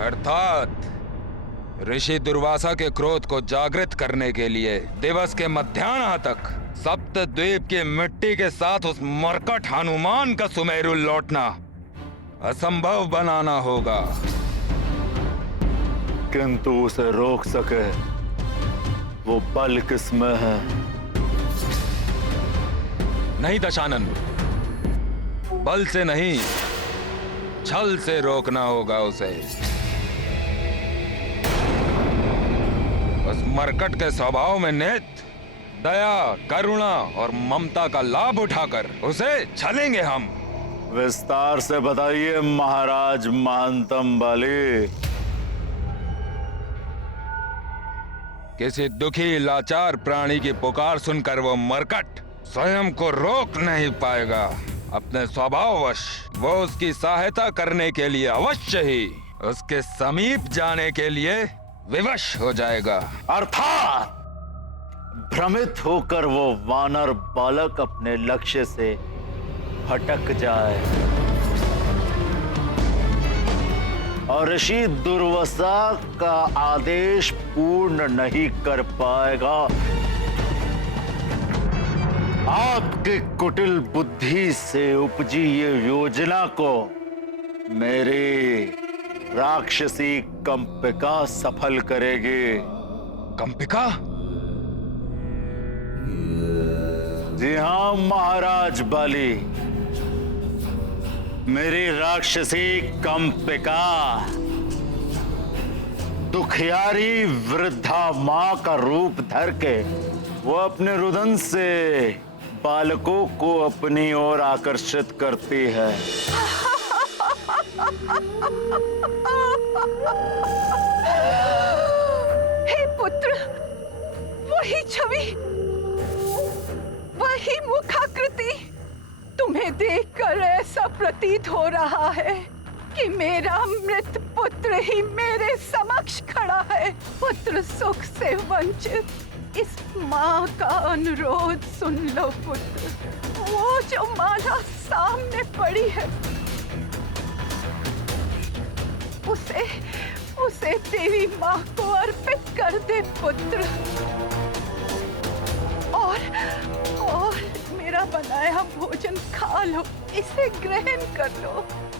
अर्थात ऋषि दुर्वासा के क्रोध को जागृत करने के लिए दिवस के मध्याह्न तक सप्तद्वीप की मिट्टी के साथ उस मरकट हनुमान का सुमेरु लौटना असंभव बनाना होगा। किंतु उसे रोक सके वो बल किसमें है? नहीं दशानन, बल से नहीं छल से रोकना होगा उसे। उस मरकट के स्वभाव में नेत दया, करुणा और ममता का लाभ उठाकर उसे छलेंगे हम। विस्तार से बताइए महाराज महानतम बलि। किसी दुखी लाचार प्राणी की पुकार सुनकर वो मरकट स्वयं को रोक नहीं पाएगा। अपने स्वभाववश वो उसकी सहायता करने के लिए अवश्य ही उसके समीप जाने के लिए विवश हो जाएगा। अर्थात भ्रमित होकर वो वानर बालक अपने लक्ष्य से भटक जाए और ऋषि दुर्वासा का आदेश पूर्ण नहीं कर पाएगा। आपकी कुटिल बुद्धि से उपजी ये योजना को मेरी राक्षसी कंपिका सफल करेगी। कंपिका? जी हां महाराज बलि, मेरी राक्षसी कंपिका दुखियारी वृद्धा मां का रूप धर के वो अपने रुदन से बालकों को अपनी ओर आकर्षित करती है। हे पुत्र, वही छवि, वही मुखाकृति। तुम्हें देखकर ऐसा प्रतीत हो रहा है कि मेरा मृत पुत्र ही मेरे समक्ष खड़ा है। पुत्र सुख से वंचित इस माँ का अनुरोध सुन लो पुत्र। वो जो माला सामने पड़ी है उसे देवी माँ को अर्पित कर दे पुत्र, और मेरा बनाया भोजन खा लो, इसे ग्रहण कर लो।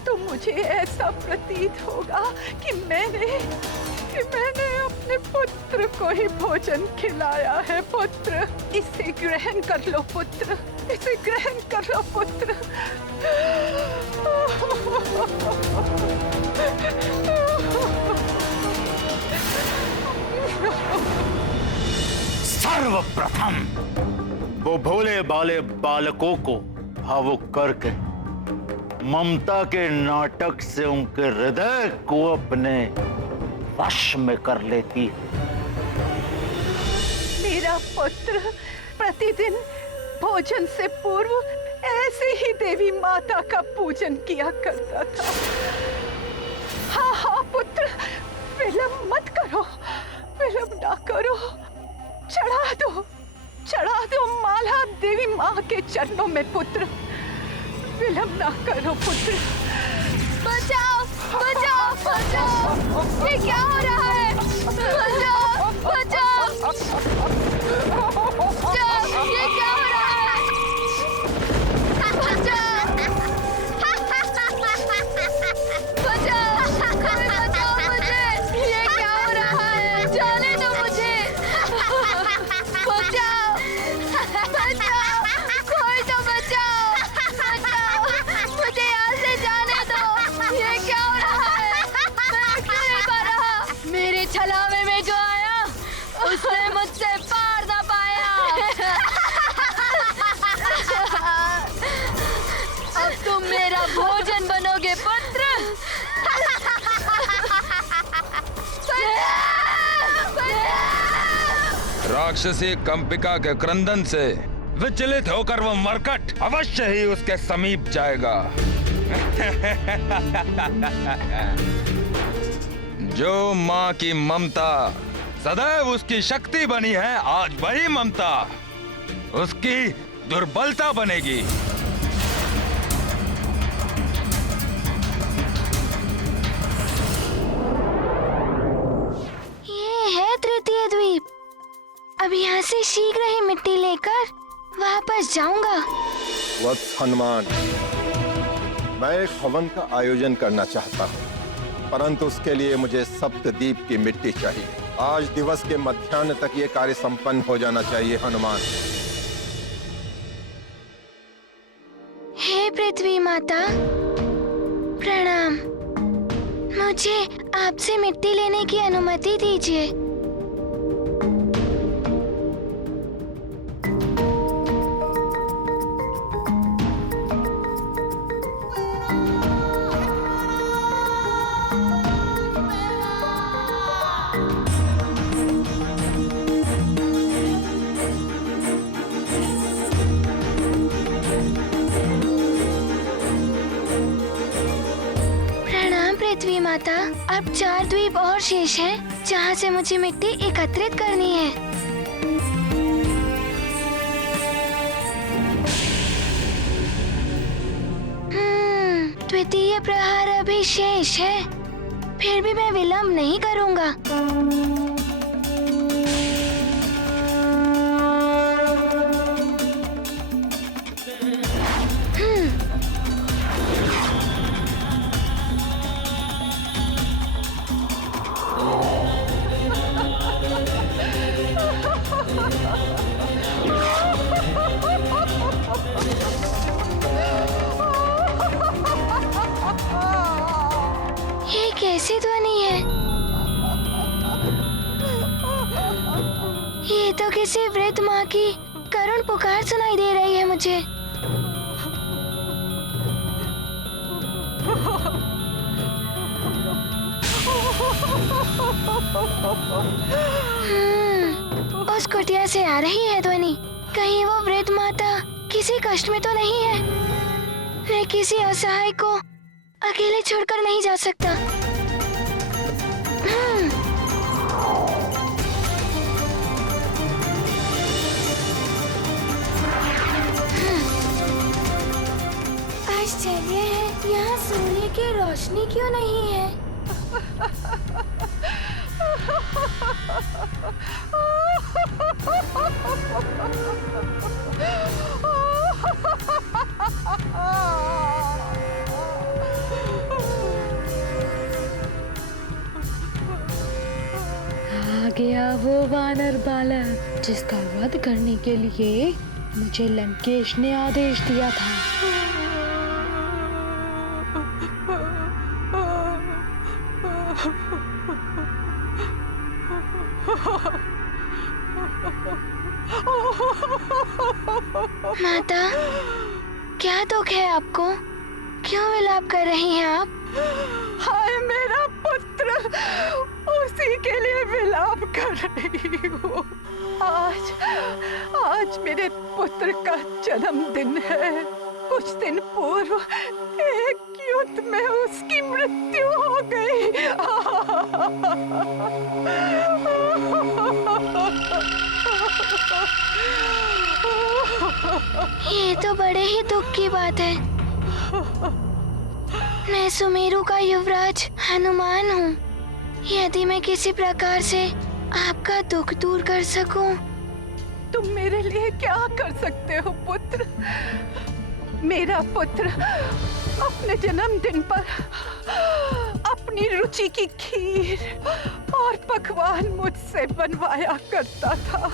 तो मुझे ऐसा प्रतीत होगा कि मैंने अपने पुत्र को ही भोजन खिलाया है पुत्र। इसे ग्रहण कर लो पुत्र, इसे ग्रहण कर लो पुत्र। सर्वप्रथम वो भोले भाले बालकों को भावुक करके ममता के नाटक से उनके हृदय को अपने वश में कर लेती है। मेरा पुत्र प्रतिदिन भोजन से पूर्व ऐसे ही देवी माता का पूजन किया करता था। हाँ पुत्र, विलंब मत करो, विलंब ना करो। चढ़ा दो माला देवी माँ के चरणों में पुत्र। विलंब ना करो पुत्र। बचाओ, बचाओ, बचाओ! ये क्या हो रहा है? बचाओ, बचाओ! ये क्या हो रहा है? बचाओ! बचाओ मुझे! ये क्या हो रहा है? जाने दो मुझे! बचाओ! बचाओ! कोई तो बचाओ! मुझे यहाँ से जाने दो! ये क्या हो रहा है? मैं क्यों नहीं पा रहा? मेरे छलावे में जो आया उसने मुझसे पार ना पाया। अब तुम मेरा भोजन बनोगे पुत्र। राक्षसी कंपिका के क्रंदन से विचलित होकर वो मरकट अवश्य ही उसके समीप जाएगा। जो माँ की ममता सदैव उसकी शक्ति बनी है, आज वही ममता उसकी दुर्बलता बनेगी। यह तृतीय द्वीप। अब यहाँ से शीघ्र ही मिट्टी लेकर वापस जाऊंगा। वत्स हनुमान, मैं एक हवन का आयोजन करना चाहता हूँ, परंतु उसके लिए मुझे सप्तद्वीप की मिट्टी चाहिए। आज दिवस के मध्याह्न तक ये कार्य संपन्न हो जाना चाहिए हनुमान। हे पृथ्वी माता, प्रणाम। मुझे आपसे मिट्टी लेने की अनुमति दीजिए। पृथ्वी माता, अब 4 द्वीप और शेष हैं, जहाँ से मुझे मिट्टी एकत्रित करनी है। द्वितीय प्रहार अभी शेष है, फिर भी मैं विलंब नहीं करूँगा। ये कैसी ध्वनि है? ये तो किसी वृद्ध माँ की करुण पुकार सुनाई दे रही है मुझे। उस कुटिया से आ रही है ध्वनि। कहीं वो वृद्ध माता किसी कष्ट में तो नहीं है? मैं किसी असहाय को अकेले छोड़कर नहीं जा सकता। आश्चर्य है, यहाँ सूर्य की रोशनी क्यों नहीं है? आ गया वो वानर बालक जिसका वध करने के लिए मुझे लंकेश ने आदेश दिया था। माता, क्या दुख है आपको? क्यों विलाप कर रही हैं आप? हाय मेरा पुत्र, उसी के लिए विलाप कर रही हूँ। आज मेरे पुत्र का जन्मदिन है। कुछ दिन पूर्व एक युद्ध में उसकी मृत्यु हो गई। ये तो बड़े ही दुख की बात है। मैं सुमेरु का युवराज हनुमान हूँ। यदि मैं किसी प्रकार से आपका दुख दूर कर सकूं। तुम मेरे लिए क्या कर सकते हो पुत्र? मेरा पुत्र अपने जन्मदिन पर अपनी रुचि की खीर और पकवान मुझसे बनवाया करता था।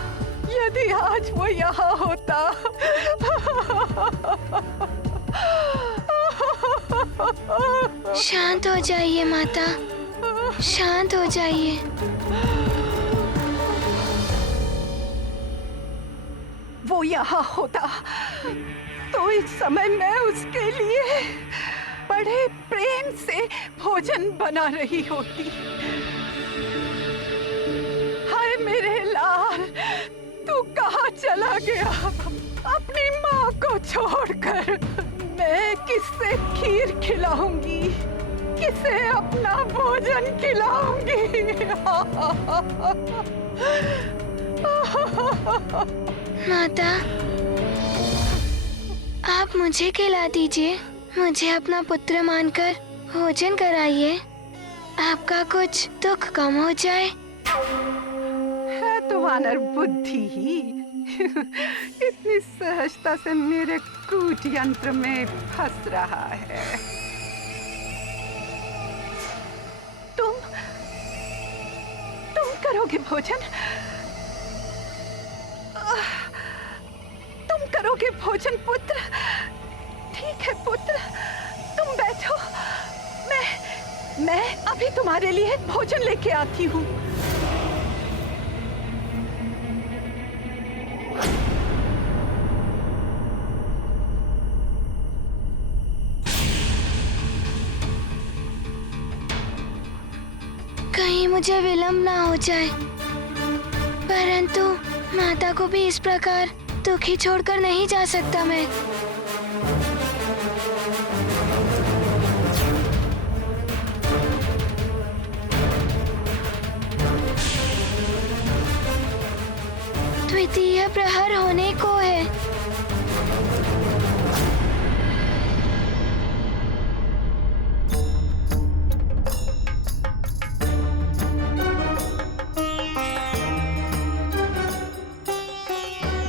यदि आज वो यहाँ होता। शांत हो जाइए माता, शांत हो जाइए। वो यहाँ होता तो इस समय मैं उसके लिए बड़े प्रेम से भोजन बना रही होती। हाय मेरे लाल, तू कहाँ चला गया अपनी माँ को छोड़कर? मैं किससे खीर खिलाऊंगी, किसे अपना भोजन खिलाऊंगी? माता, आप मुझे खिला दीजिए। मुझे अपना पुत्र मानकर भोजन कराइए। आपका कुछ दुख कम हो जाए। तो वानर बुद्धि ही इतनी सहजता से मेरे कूट यंत्र में फंस रहा है। तुम करोगे भोजन? तुम करोगे भोजन पुत्र? ठीक है पुत्र, तुम बैठो, मैं अभी तुम्हारे लिए भोजन लेके आती हूँ। कहीं मुझे विलंब ना हो जाए, परंतु माता को भी इस प्रकार दुखी छोड़कर नहीं जा सकता मैं। द्वितीय प्रहर होने को है।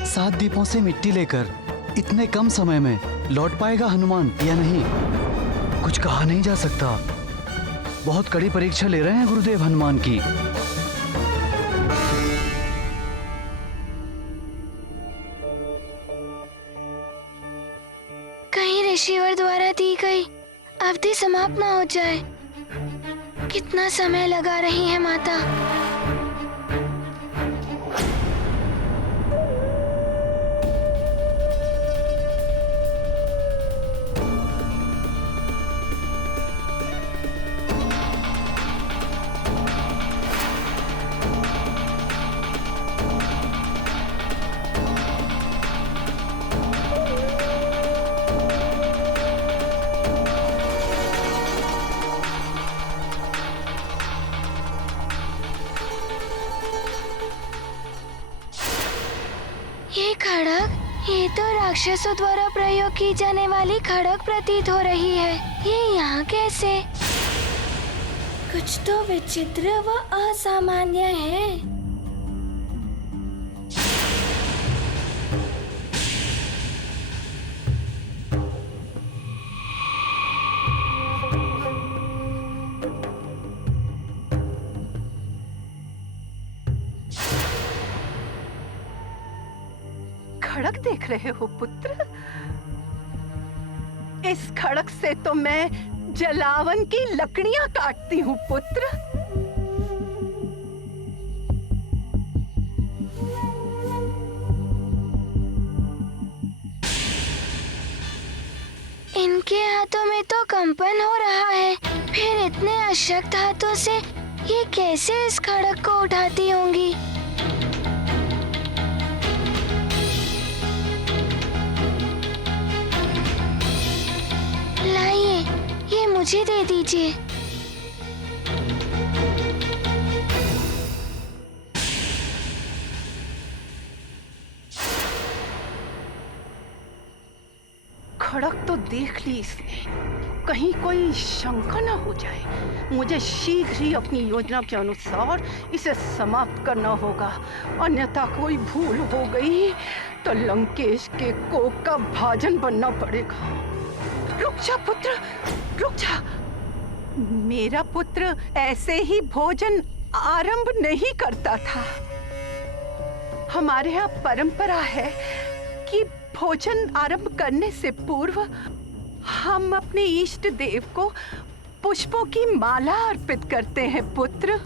सात दीपों से मिट्टी लेकर इतने कम समय में लौट पाएगा हनुमान या नहीं, कुछ कहा नहीं जा सकता। बहुत कड़ी परीक्षा ले रहे हैं गुरुदेव हनुमान की। कहीं ऋषिवर द्वारा दी गई अवधि समाप्त ना हो जाए। कितना समय लगा रही है माता। ये खड़ग, ये तो राक्षसों द्वारा प्रयोग की जाने वाली खड़ग प्रतीत हो रही है। ये यहाँ कैसे? कुछ तो विचित्र व असामान्य है। खड़ग देख रहे हो पुत्र? इस खड़ग से तो मैं जलावन की लकड़ियां काटती हूँ पुत्र। इनके हाथों में तो कंपन हो रहा है, फिर इतने अशक्त हाथों से ये कैसे इस खड़ग को उठाती होंगी? लाइए, ये मुझे दे दीजिए। खड़ग तो देख ली इसने, कहीं कोई शंका न हो जाए। मुझे शीघ्र ही अपनी योजना के अनुसार इसे समाप्त करना होगा, अन्यथा कोई भूल हो गई तो लंकेश के कोप का भाजन बनना पड़ेगा। रुक जा पुत्र, रुक जा। मेरा पुत्र ऐसे ही भोजन आरंभ नहीं करता था। हमारे यहाँ परंपरा है कि भोजन आरंभ करने से पूर्व हम अपने इष्ट देव को पुष्पों की माला अर्पित करते हैं पुत्र।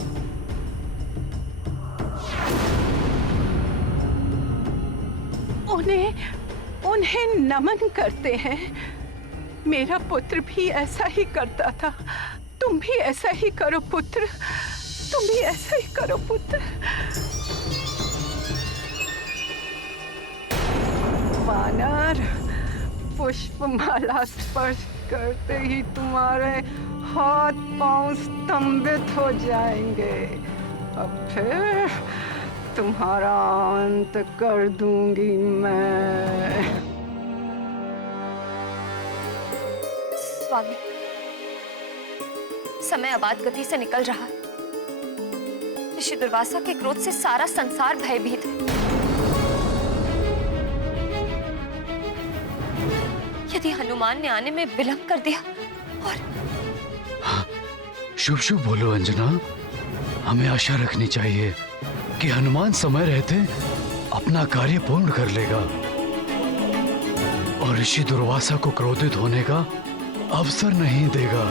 उन्हें नमन करते हैं। मेरा पुत्र भी ऐसा ही करता था। तुम भी ऐसा ही करो पुत्र, तुम भी ऐसा ही करो पुत्र। वानर, पुष्पमाला स्पर्श करते ही तुम्हारे हाथ पांव स्तंभित हो जाएंगे। अब फिर तुम्हारा अंत कर दूंगी मैं। स्वामी, समय अबाध गति से निकल रहा है। ऋषि दुर्वासा के क्रोध से सारा संसार भयभीत है। यदि हनुमान ने आने में विलंब कर दिया और शुभ शुभ बोलो अंजना। हमें आशा रखनी चाहिए कि हनुमान समय रहते अपना कार्य पूर्ण कर लेगा और ऋषि दुर्वासा को क्रोधित होने का अवसर नहीं देगा।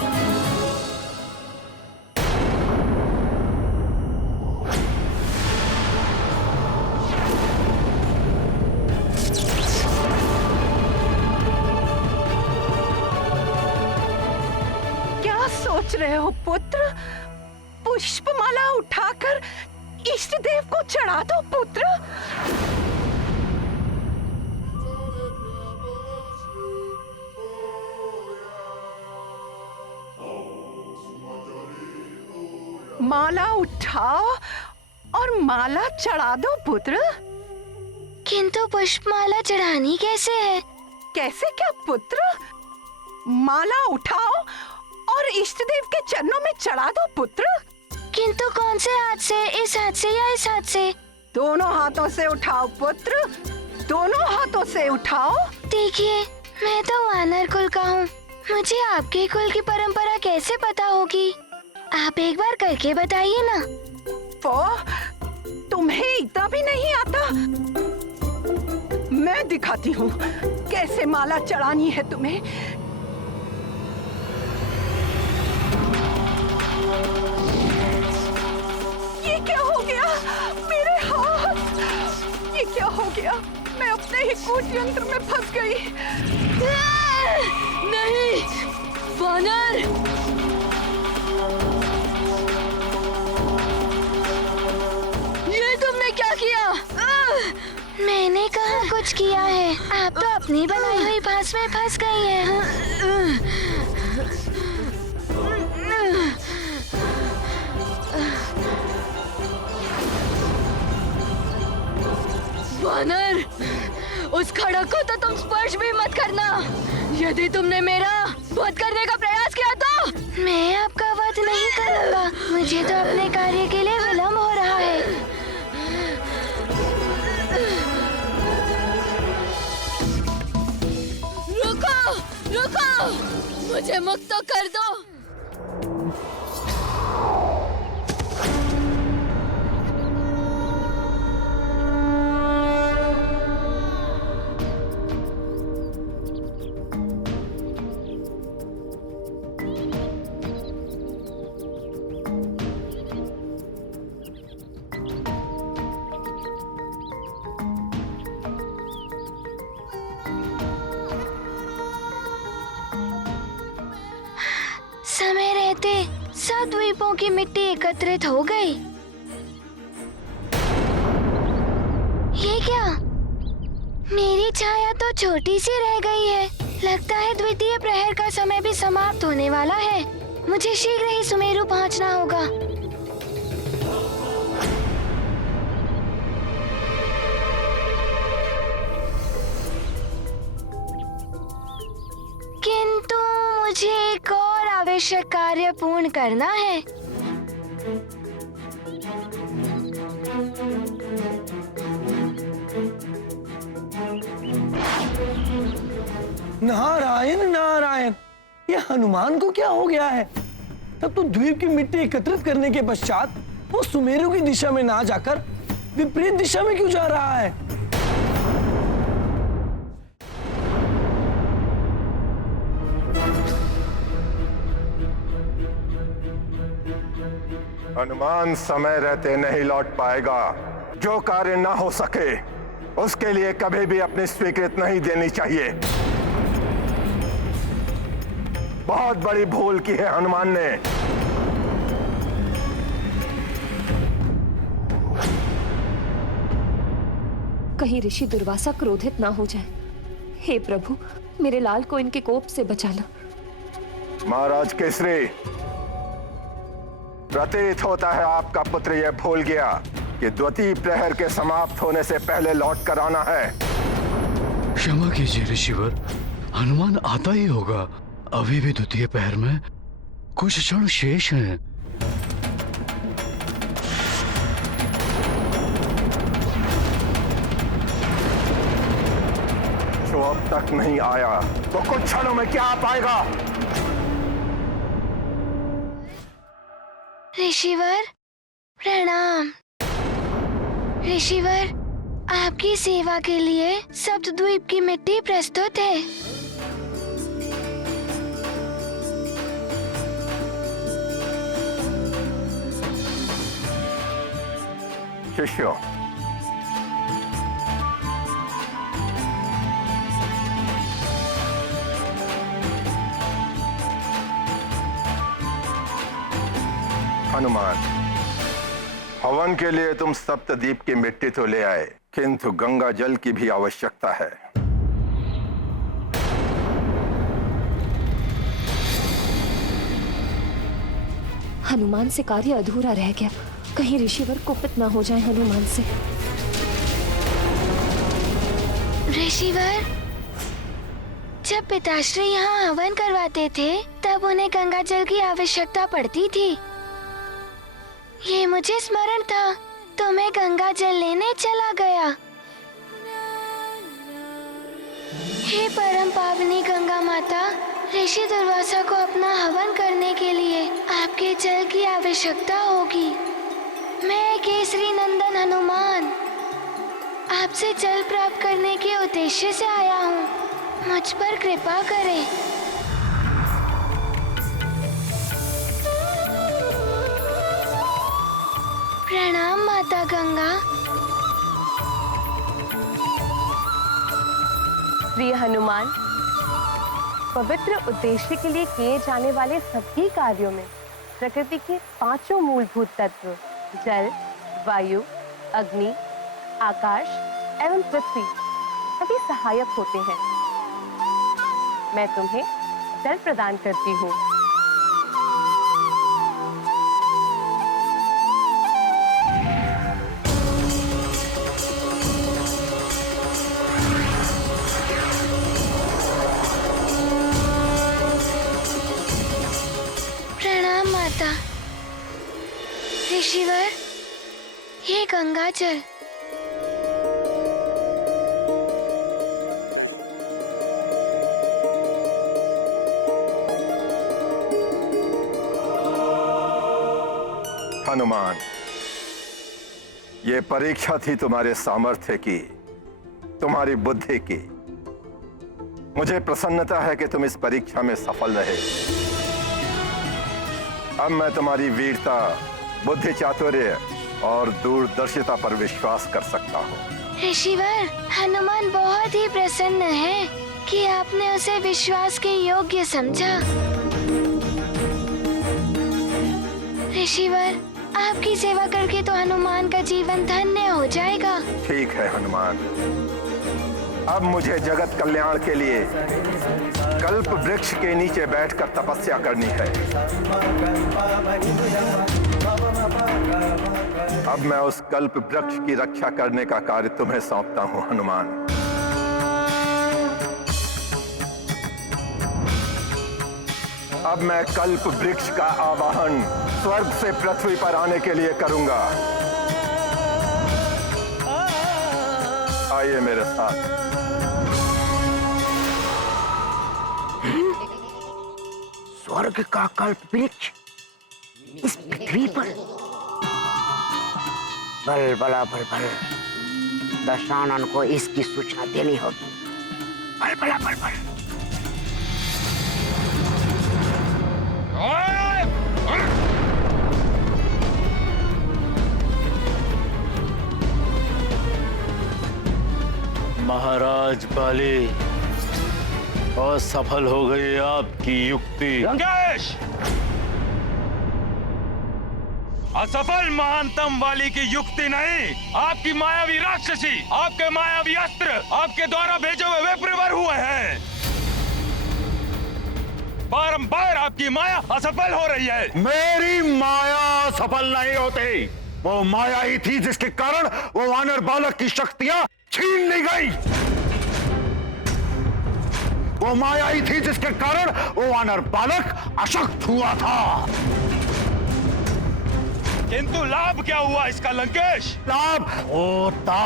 क्या सोच रहे हो पुत्र? पुष्पमाला उठाकर इष्ट देव को चढ़ा दो पुत्र। माला उठाओ और माला चढ़ा दो पुत्र। किंतु पुष्पमाला चढ़ानी कैसे है? कैसे क्या पुत्र? माला उठाओ और इष्ट देव के चरणों में चढ़ा दो पुत्र। किंतु कौन से हाथ से? इस हाथ से या इस हाथ से? दोनों हाथों से उठाओ पुत्र, दोनों हाथों से उठाओ। देखिए, मैं तो वानर कुल का हूँ, मुझे आपके कुल की परंपरा कैसे पता होगी? आप एक बार करके बताइए ना। तुम्हें इतना भी नहीं आता? मैं दिखाती हूँ कैसे माला चढ़ानी है तुम्हें। ये क्या हो गया? मेरे हाथ! ये क्या हो गया? मैं अपने ही कूट यंत्र में फंस गई। नहीं, वानर! ये तुमने क्या किया? मैंने कहा कुछ किया है, आप तो अपनी बनाई हुई फांस में फंस गई हैं। वानर, उस खड़क को तो तुम स्पर्श भी मत करना। यदि तुमने मेरा वध करने का प्रयास किया तो मैं आपका वध नहीं करूंगा। मुझे तो अपने कार्य के लिए विलंब हो रहा है। रुको, रुको, मुझे मुक्त तो कर दो। समय रहते सब द्वीपों की मिट्टी एकत्रित हो गई। ये क्या? मेरी छाया तो छोटी सी रह गई है। लगता है द्वितीय प्रहर का समय भी समाप्त होने वाला है। मुझे शीघ्र ही सुमेरु पहुंचना होगा। किंतु मुझे एक और आवश्यक कार्य पूर्ण करना है। नारायण नारायण, ये हनुमान को क्या हो गया है? तब तो द्वीप की मिट्टी एकत्रित करने के पश्चात वो सुमेरु की दिशा में ना जाकर विपरीत दिशा में क्यों जा रहा है? हनुमान समय रहते नहीं लौट पाएगा। जो कार्य ना हो सके उसके लिए कभी भी अपनी स्वीकृति नहीं देनी चाहिए। बहुत बड़ी भूल की है हनुमान ने। कहीं ऋषि दुर्वासा क्रोधित ना हो जाए। हे प्रभु, मेरे लाल को इनके कोप से बचाना। महाराज केसरी, प्रतीत होता है आपका पुत्र यह भूल गया कि द्वितीय प्रहर के समाप्त होने से पहले लौट कर आना है। क्षमा कीजिए ऋषिवर, हनुमान आता ही होगा। अभी भी द्वितीय प्रहर में कुछ क्षण शेष हैं। अब तक नहीं आया तो कुछ क्षणों में क्या आ पाएगा? ऋषिवर प्रणाम। ऋषिवर, आपकी सेवा के लिए सप्तद्वीप की मिट्टी प्रस्तुत है। शिष्यों, हनुमान, हवन के लिए तुम सप्तद्वीप की मिट्टी तो ले आए, किंतु गंगा जल की भी आवश्यकता है। हनुमान से कार्य अधूरा रह गया। कहीं ऋषिवर कुपित ना हो जाए हनुमान से। ऋषिवर, जब पिताश्री यहाँ हवन करवाते थे तब उन्हें गंगा जल की आवश्यकता पड़ती थी। ये मुझे स्मरण था तो मैं गंगा जल लेने चला गया। हे परम पावनी गंगा माता, ऋषि दुर्वासा को अपना हवन करने के लिए आपके जल की आवश्यकता होगी। मैं केसरी नंदन हनुमान आपसे जल प्राप्त करने के उद्देश्य से आया हूँ। मुझ पर कृपा करें। प्रणाम माता गंगा। प्रिय हनुमान, पवित्र उद्देश्य के लिए किए जाने वाले सभी कार्यों में प्रकृति के पांचों मूलभूत तत्व जल, वायु, अग्नि, आकाश एवं पृथ्वी सभी सहायक होते हैं। मैं तुम्हें जल प्रदान करती हूँ। प्रणाम माता। ऋषिवर, ये गंगा जल। हनुमान, ये परीक्षा थी तुम्हारे सामर्थ्य की, तुम्हारी बुद्धि की। मुझे प्रसन्नता है कि तुम इस परीक्षा में सफल रहे। अब मैं तुम्हारी वीरता, बुद्धि चातुर्य और दूरदर्शिता पर विश्वास कर सकता हूँ। ऋषिवर, हनुमान बहुत ही प्रसन्न है कि आपने उसे विश्वास के योग्य समझा। ऋषिवर, आपकी सेवा करके तो हनुमान का जीवन धन्य हो जाएगा। ठीक है हनुमान, अब मुझे जगत कल्याण के लिए कल्प वृक्ष के नीचे बैठकर तपस्या करनी है। अब मैं उस कल्प वृक्ष की रक्षा करने का कार्य तुम्हें सौंपता हूँ हनुमान। अब मैं कल्प वृक्ष का आवाहन स्वर्ग से पृथ्वी पर आने के लिए करूंगा। आइए मेरे साथ। स्वर्ग का कल्प वृक्ष इस पृथ्वी पर? बल बला बल बल, दशानन को इसकी सूचना देनी होगी। बल बला बल बल। महाराज बाली, असफल हो गई आपकी युक्ति। लंकेश! असफल महानतम वाली की युक्ति नहीं, आपकी मायावी राक्षसी, आपके मायावी अस्त्र, आपके द्वारा भेजे हुए विप्रवर हुए हैं। बारंबार आपकी माया असफल हो रही है। मेरी माया सफल नहीं होती। वो माया ही थी जिसके कारण वो वानर बालक की शक्तियां छीन ली गई। वो माया ही थी जिसके कारण वो वानर बालक अशक्त हुआ था। किंतु लाभ क्या हुआ इसका लंकेश? लाभ होता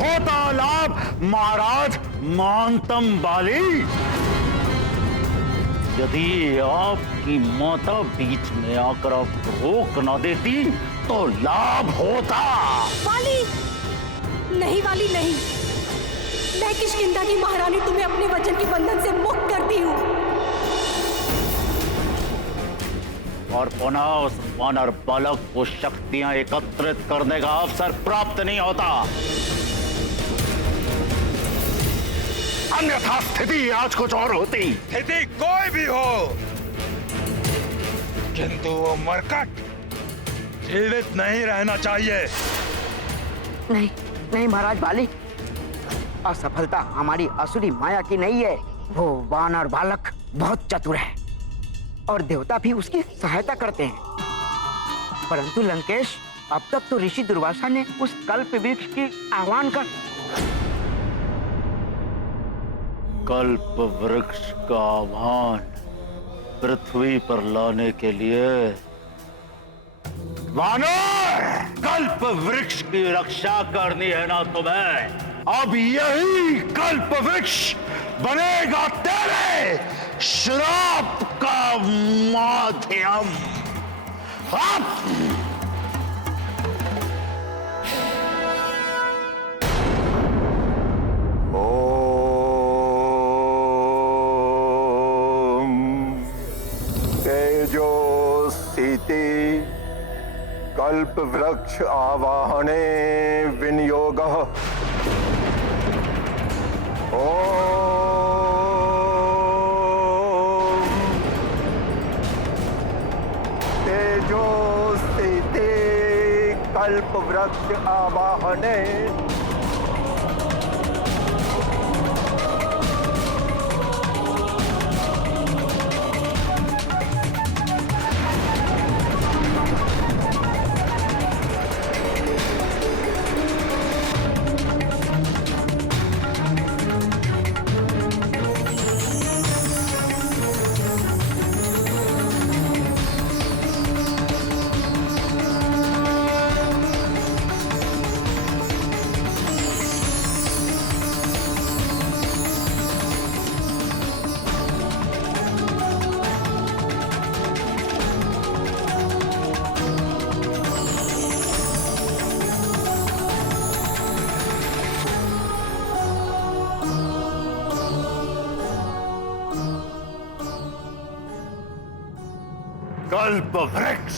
होता लाभ महाराज मानतम बाली। यदि आपकी माता बीच में आकर आपको रोक न देती तो लाभ होता। वाली नहीं, वाली नहीं, मैं किष्किंधा की महारानी तुम्हें अपने वचन के बंधन से मुक्त करती हूँ। और पुनः उस वानर बालक को शक्तियां एकत्रित करने का अवसर प्राप्त नहीं होता, अन्यथा स्थिति आज कुछ और होती। स्थिति कोई भी हो, किंतु वो मरकट जीवित नहीं रहना चाहिए। नहीं नहीं महाराज बाली, असफलता हमारी असुरी माया की नहीं है। वो वानर बालक बहुत चतुर है और देवता भी उसकी सहायता करते हैं। परंतु लंकेश, अब तक तो ऋषि दुर्वासा ने उस कल्प वृक्ष की आह्वान कर कल्प वृक्ष का आह्वान पृथ्वी पर लाने के लिए वानर, कल्प वृक्ष की रक्षा करनी है ना तुम्हें। अब यही कल्प वृक्ष बनेगा तेरे श्राप का माध्यम। ओम तेजो सीति कल्प वृक्ष आवाहने विनियोगः। तेजो स्थिति कल्प वृक्ष आवाहने। कल्प वृक्ष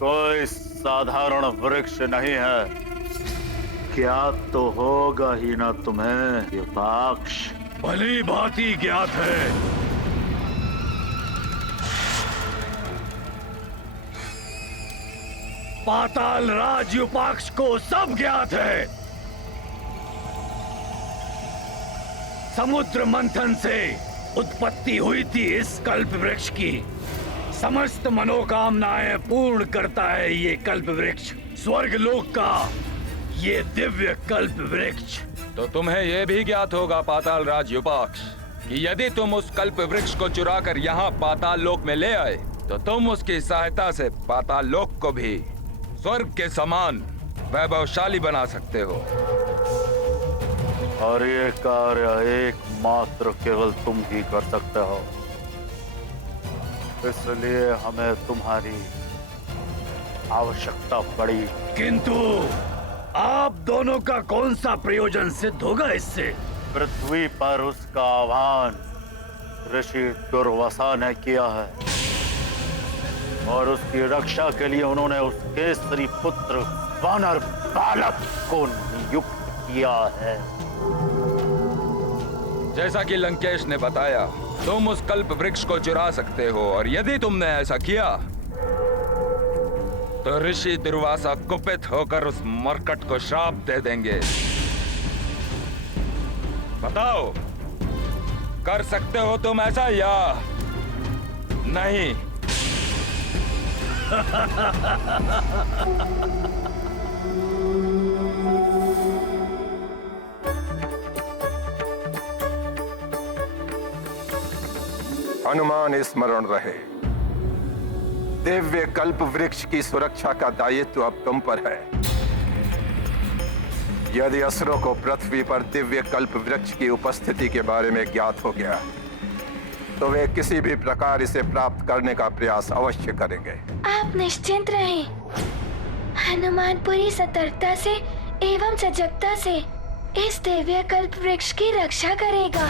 कोई साधारण वृक्ष नहीं है। क्या तो होगा ही ना तुम्हें युपाक्ष? भली भांति ज्ञात है। पाताल राज युपाक्ष को सब ज्ञात है। समुद्र मंथन से उत्पत्ति हुई थी इस कल्प वृक्ष की। समस्त मनोकामनाएं पूर्ण करता है ये कल्प वृक्ष, स्वर्ग लोक का ये दिव्य कल्प वृक्ष। तो तुम्हें यह भी ज्ञात होगा पाताल राज युपाक्ष कि यदि तुम उस कल्प वृक्ष को चुराकर यहाँ पाताल लोक में ले आए तो तुम उसकी सहायता से पाताल लोक को भी स्वर्ग के समान वैभवशाली बना सकते हो। और ये कार्य एकमात्र केवल तुम ही कर सकते हो, इसलिए हमें तुम्हारी आवश्यकता पड़ी। किंतु आप दोनों का कौन सा प्रयोजन सिद्ध होगा इससे? पृथ्वी पर उसका आह्वान ऋषि दुर्वासा ने किया है और उसकी रक्षा के लिए उन्होंने उस केसरी पुत्र वानर बालक को नियुक्त किया है। जैसा कि लंकेश ने बताया, तुम उस कल्प वृक्ष को चुरा सकते हो और यदि तुमने ऐसा किया तो ऋषि दुर्वासा कुपित होकर उस मरकट को श्राप दे देंगे। बताओ, कर सकते हो तुम ऐसा या नहीं? हनुमान स्मरण रहे, दिव्य कल्प वृक्ष की सुरक्षा का दायित्व अब तुम पर है। यदि असुरों को पृथ्वी पर दिव्य कल्प वृक्ष की उपस्थिति के बारे में ज्ञात हो गया तो वे किसी भी प्रकार इसे प्राप्त करने का प्रयास अवश्य करेंगे। आप निश्चिंत रहें। हनुमान पूरी सतर्कता से एवं सजगता से इस दिव्य कल्प वृक्ष की रक्षा करेगा।